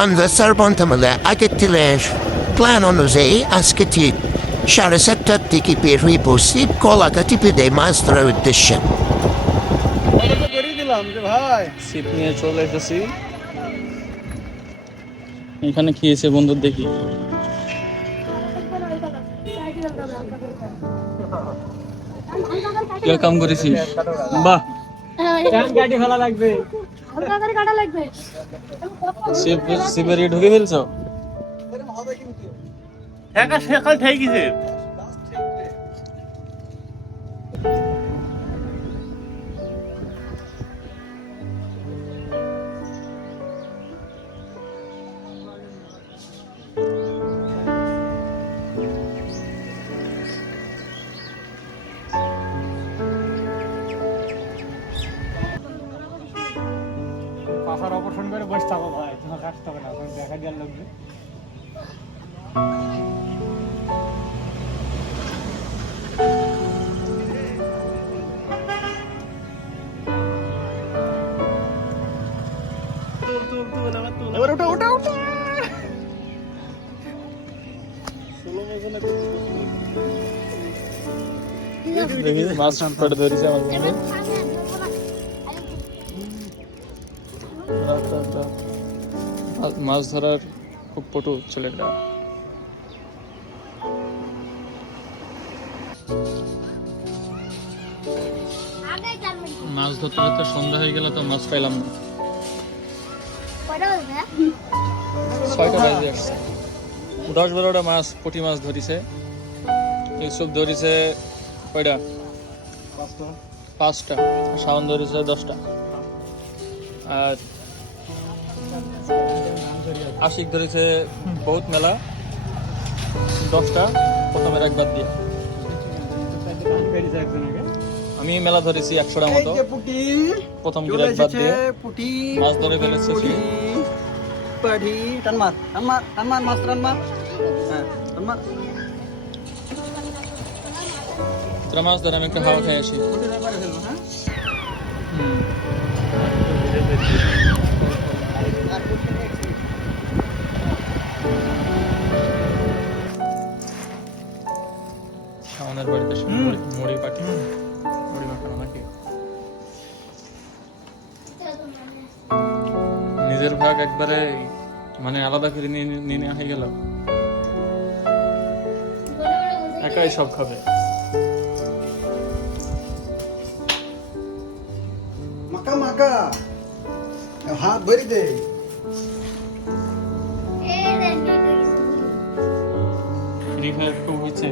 Anlasar bantamılı agittiler. Plan অনুযায়ী আজকে ঠিক 7:30টার দিকে বের হয়ে বসি কলাকা টিপিতে মাছ ধরার উদ্দেশ্যে। ছিপ নিয়ে চলে এসেছি। এখানে কি এসে বন্ধু দেখি। কি কাম করেছি বাহ গাড়ি ভালো লাগবে সিপারি ঢুকে ফেলছো একা সকাল ঠিক গেছে পাশার অপারেশন করে বসে থাকো ভাই তোমার কাটতে হবে না দেখা দেওয়ার লাগবে এবার ওটা ওটা ওটা মাছ পড়ে ধরেছে আমার বন্ধু মাছ ধরার খুব পটু ছেলেটা মাছ ধরতে ধরতে সন্ধ্যা হয়ে গেল তো মাছ পাইলাম না 6টা বাজে আসছে 10-12টা মাছ পুঁটি মাছ ধরিছে ইউসুফ ধরিছে কয়টা 5টা শাওন ধরিছে 10টা আর আশিক ধরেছে বহুত মেলা 10টা প্রথমের একবার দিয়ে আমি মেলা ধরেছি 100টার মতো প্রথম দিন একবার দিয়ে মাছ ধরে ফেলেছে তোরা মাছ ধরে আমি একটু হাওয়া খেয়ে আসি শাওনের বাড়িতে মুড়ি পাটি মুড়ি মাখানো নাকি নিজের ভাগ একবারে মানে আলাদা করে নিয়ে হয়ে গেল একাই সব খাবে মাকা মাকা হাত ভরি দে ফ্রি ফায়ার খুব হয়েছে